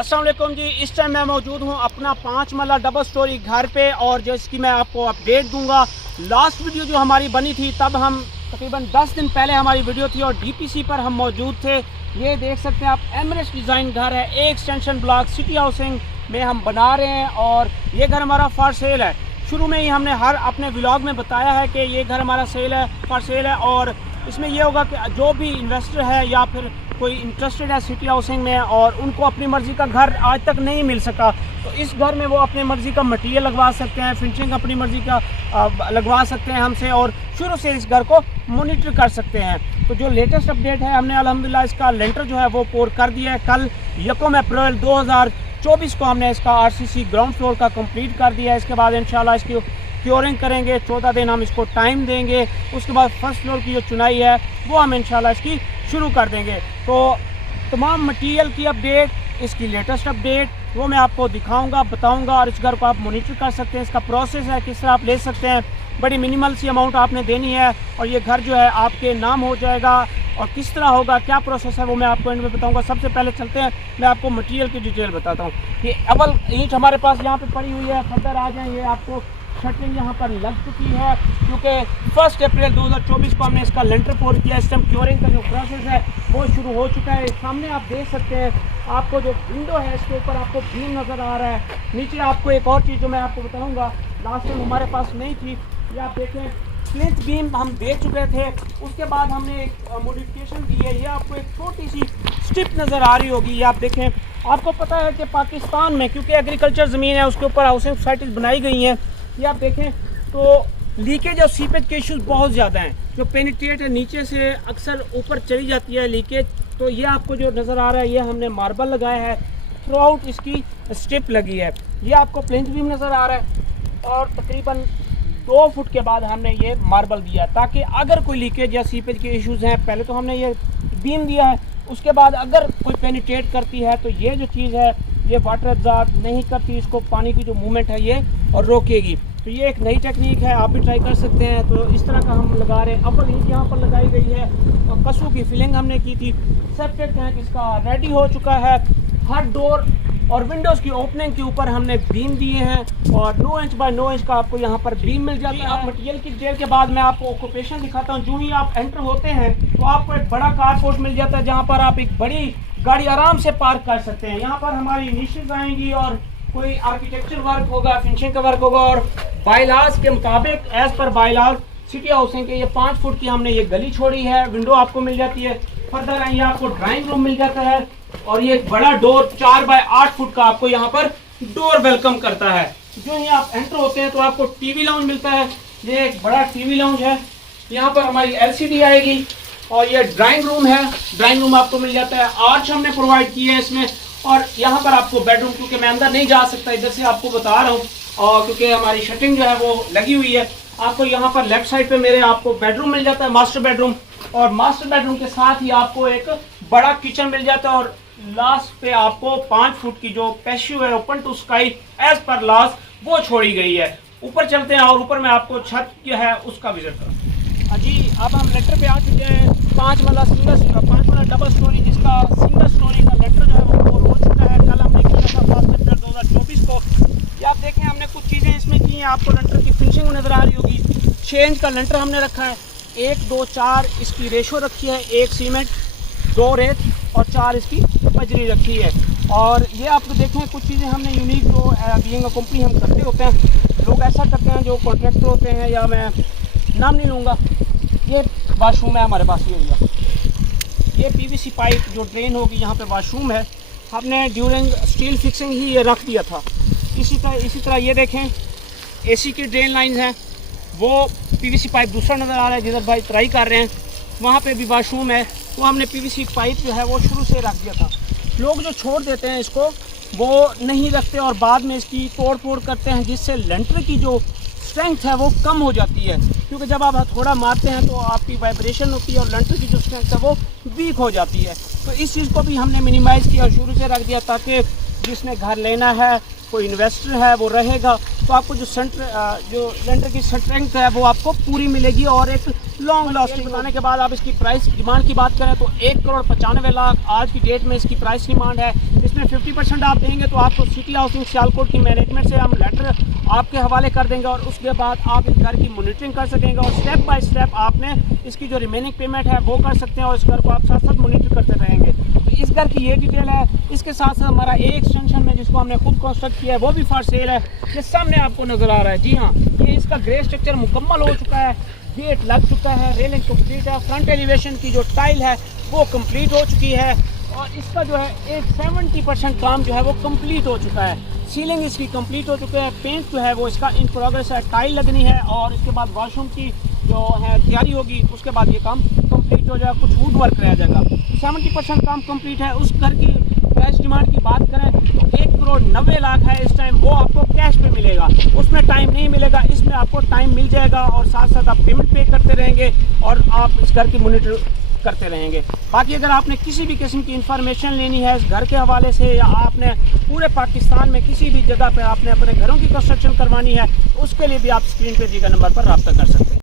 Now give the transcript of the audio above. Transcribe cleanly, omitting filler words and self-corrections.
अस्सलाम वालेकुम जी। इस टाइम मैं मौजूद हूँ अपना 5 मरला डबल स्टोरी घर पे और जिसकी मैं आपको अपडेट दूंगा। लास्ट वीडियो जो हमारी बनी थी तब हम तकरीबन 10 दिन पहले हमारी वीडियो थी और डीपीसी पर हम मौजूद थे। ये देख सकते हैं आप, एमरेट्स डिज़ाइन घर है, एक एक्सटेंशन ब्लॉक सिटी हाउसिंग में हम बना रहे हैं और ये घर हमारा फॉर सेल है। शुरू में ही हमने हर अपने व्लॉग में बताया है कि ये घर हमारा सेल है, फॉर सेल है। और इसमें यह होगा कि जो भी इन्वेस्टर है या फिर कोई इंटरेस्टेड है सिटी हाउसिंग में और उनको अपनी मर्ज़ी का घर आज तक नहीं मिल सका, तो इस घर में वो अपनी मर्ज़ी का मटेरियल लगवा सकते हैं, फिनिशिंग अपनी मर्ज़ी का लगवा सकते हैं हमसे और शुरू से इस घर को मॉनिटर कर सकते हैं। तो जो लेटेस्ट अपडेट है, हमने अल्हम्दुलिल्लाह इसका लेंटर जो है वो पोर कर दिया है। कल 1 अप्रैल 2024 को हमने इसका आरसीसी ग्राउंड फ्लोर का कंप्लीट कर दिया है। इसके बाद इंशाल्लाह इसकी क्योरिंग करेंगे, 14 दिन हम इसको टाइम देंगे। उसके बाद फर्स्ट फ्लोर की जो चुनाई है वो हम इंशाल्लाह इसकी शुरू कर देंगे। तो तमाम मटेरियल की अपडेट, इसकी लेटेस्ट अपडेट वो मैं आपको दिखाऊंगा, बताऊंगा और इस घर को आप मॉनिटर कर सकते हैं। इसका प्रोसेस है, किस तरह आप ले सकते हैं, बड़ी मिनिमल सी अमाउंट आपने देनी है और ये घर जो है आपके नाम हो जाएगा। और किस तरह होगा, क्या प्रोसेस है, वो मैं आपको इनमें बताऊंगा। सबसे पहले चलते हैं, मैं आपको मटेरियल की डिटेल बताता हूँ। ये अव्वल ईंट हमारे पास यहाँ पे पड़ी हुई है। फर्दर आ जाए, ये आपको शटरिंग यहाँ पर लग चुकी है क्योंकि 1 अप्रैल 2024 को हमने इसका लेंटर पोर किया। इस टाइम क्योरिंग का जो प्रोसेस है वो शुरू हो चुका है। सामने आप देख सकते हैं, आपको जो विंडो है इसके ऊपर आपको बीम नज़र आ रहा है। नीचे आपको एक और चीज़ जो मैं आपको बताऊँगा, लास्ट टाइम हमारे पास नहीं थी, ये आप देखें प्लिंथ बीम हम दे चुके थे। उसके बाद हमने एक मॉडिफिकेशन की है। ये आपको एक छोटी सी स्ट्रिप नज़र आ रही होगी, ये आप देखें। आपको पता है कि पाकिस्तान में क्योंकि एग्रीकल्चर ज़मीन है उसके ऊपर हाउसिंग सोसाइटीज़ बनाई गई हैं। ये आप देखें तो लीकेज और सीपेज के इश्यूज बहुत ज़्यादा हैं। जो पेनिट्रेट है नीचे से अक्सर ऊपर चली जाती है लीकेज। तो ये आपको जो नज़र आ रहा है, ये हमने मार्बल लगाया है, थ्रू आउट इसकी स्ट्रिप लगी है। ये आपको प्लिंथ बीम नज़र आ रहा है और तकरीबन 2 फुट के बाद हमने ये मार्बल दिया है ताकि अगर कोई लीकेज या सीपेज के इश्यूज़ हैं, पहले तो हमने ये बीम दिया है, उसके बाद अगर कोई पेनिट्रेट करती है तो ये जो चीज़ है ये वाटर एब्जॉर्ब नहीं करती, इसको पानी की जो मूवमेंट है ये और रोकेगी। तो ये एक नई टेक्निक है, आप भी ट्राई कर सकते हैं। तो इस तरह का हम लगा रहे हैं। अव्वल ईंट यहाँ पर लगाई गई है और कसू की फिलिंग हमने की थी। सेप्टिक टैंक इसका रेडी हो चुका है। हर डोर और विंडोज़ की ओपनिंग के ऊपर हमने बीम दिए हैं और 9 इंच बाय 9 इंच का आपको यहाँ पर बीम मिल जाता है। मटेरियल की डिटेल के बाद मैं आपको ऑक्यूपेशन दिखाता हूँ। जो ही आप एंटर होते हैं तो आपको एक बड़ा कारपोर्ट मिल जाता है जहाँ पर आप एक बड़ी गाड़ी आराम से पार्क कर सकते हैं। यहाँ पर हमारी निशेज़ आएंगी और कोई आर्किटेक्चर वर्क होगा, फिनिशिंग का वर्क होगा और बायलाज के मुताबिक एज पर बायलाज सिटी हाउसिंग के ये 5 फुट की हमने ये गली छोड़ी है। विंडो आपको मिल जाती है। फर्दर ये आपको ड्राइंग रूम मिल जाता है और ये एक बड़ा डोर 4 बाय 8 फुट का आपको यहाँ पर डोर वेलकम करता है। जो ही आप एंटर होते हैं तो आपको टीवी लाउंज मिलता है। ये एक बड़ा टीवी लाउंज है। यहाँ पर हमारी LCD आएगी और ये ड्राइंग रूम है। ड्राइंग रूम आपको मिल जाता है। आर्च हमने प्रोवाइड की है इसमें और यहाँ पर आपको बेडरूम, क्योंकि मैं अंदर नहीं जा सकता, इधर से आपको बता रहा हूँ और क्योंकि हमारी शटिंग जो है वो लगी हुई है। आपको यहाँ पर लेफ्ट साइड पे मेरे आपको बेडरूम मिल जाता है, मास्टर बेडरूम। और मास्टर बेडरूम के साथ ही आपको एक बड़ा किचन मिल जाता है और लास्ट पे आपको 5 फुट की जो पैशियो है ओपन टू स्काई एज पर लास्ट वो छोड़ी गई है। ऊपर चलते हैं और ऊपर में आपको छत जो है उसका विजिट करूँ। जी, अब हम लेटर पे आ चुके हैं। 5 मरला डबल स्टोरी, जिसका सिंगल स्टोरी का लेटर जो है वो हो चुका है। कल हमने किया था 1 अप्रैल 2024 को। ये आप देखें, हमने कुछ चीज़ें इसमें की हैं। आपको लेंटर की फिनिशिंग नज़र आ रही होगी। 6 इंच का लेंटर हमने रखा है। 1, 2, 4 इसकी रेशो रखी है। 1 सीमेंट, 2 रेत और 4 इसकी बजरी रखी है। और ये आपको देखें, कुछ चीज़ें हमने यूनिक जो बीइंग अ कंपनी हम करते होते हैं, लोग ऐसा करते हैं जो कॉन्ट्रैक्टर होते हैं, या मैं नाम नहीं लूँगा। ये वाशरूम है हमारे पास, ये भैया, ये PVC पाइप जो ड्रेन होगी यहाँ पे वाशरूम है, हमने ड्यूरिंग स्टील फिक्सिंग ही ये रख दिया था। इसी तरह ये देखें, AC की ड्रेन लाइन है, वो PVC पाइप दूसरा नज़र आ रहा है जिधर भाई ट्राई कर रहे हैं, वहाँ पे भी वाशरूम है। तो हमने PVC पाइप जो है वो शुरू से रख दिया था। लोग जो छोड़ देते हैं इसको वो नहीं रखते और बाद में इसकी तोड़ फोड़ करते हैं, जिससे लेंटर की जो स्ट्रेंथ है वो कम हो जाती है। क्योंकि जब आप हथौड़ा मारते हैं तो आपकी वाइब्रेशन होती है और लेंटर की जो स्ट्रेंथ है वो वीक हो जाती है। तो इस चीज़ को भी हमने मिनिमाइज़ किया और शुरू से रख दिया ताकि जिसने घर लेना है, कोई इन्वेस्टर है, वो रहेगा तो आपको जो लेंटर की स्ट्रेंथ है वो आपको पूरी मिलेगी और एक लॉन्ग लास्टिंग बताने के बाद आप इसकी प्राइस डिमांड की बात करें तो 1,95,00,000 आज की डेट में इसकी प्राइस डिमांड है। इसमें 50% आप देंगे तो आपको सिटी हाउसिंग सियालकोट की मैनेजमेंट से हम लेटर आपके हवाले कर देंगे और उसके बाद आप इस घर की मॉनिटरिंग कर सकेंगे और स्टेप बाय स्टेप आपने इसकी जो रिमेनिंग पेमेंट है वो कर सकते हैं और इस घर को आप साथ साथ मॉनिटर करते रहेंगे। तो इस घर की ये डिटेल है। इसके साथ साथ हमारा एक एक्सटेंशन में जिसको हमने खुद कंस्ट्रक्ट किया है वो भी फॉर सेल है। ये सामने आपको नज़र आ रहा है। जी हाँ, ये इसका ग्रे स्ट्रक्चर मुकम्मल हो चुका है, गेट लग चुका है, रेलिंग कंप्लीट है, फ्रंट एलिवेशन की जो टाइल है वो कंप्लीट हो चुकी है और इसका जो है एक 70% काम जो है वो कंप्लीट हो चुका है। सीलिंग इसकी कंप्लीट हो चुकी है, पेंट जो है वो इसका इन प्रोग्रेस है, टाइल लगनी है और इसके बाद वॉशरूम की जो है तैयारी होगी, उसके बाद ये काम कंप्लीट हो जाएगा, कुछ वुड वर्क रह जाएगा। 70% काम कंप्लीट है। उस घर की प्राइस डिमांड की बात करें तो 1,90,00,000 है इस टाइम, वो आपको कैश पे मिलेगा, उसमें टाइम नहीं मिलेगा, इसमें आपको टाइम मिल जाएगा और साथ साथ आप पेमेंट पे करते रहेंगे और आप इस घर की मॉनिटर करते रहेंगे। बाकी अगर आपने किसी भी किस्म की इंफॉर्मेशन लेनी है इस घर के हवाले से या आपने पूरे पाकिस्तान में किसी भी जगह पर आपने अपने घरों की कंस्ट्रक्शन करवानी है, उसके लिए भी आप स्क्रीन पे दिए गए नंबर पर रब्ता कर सकते हैं।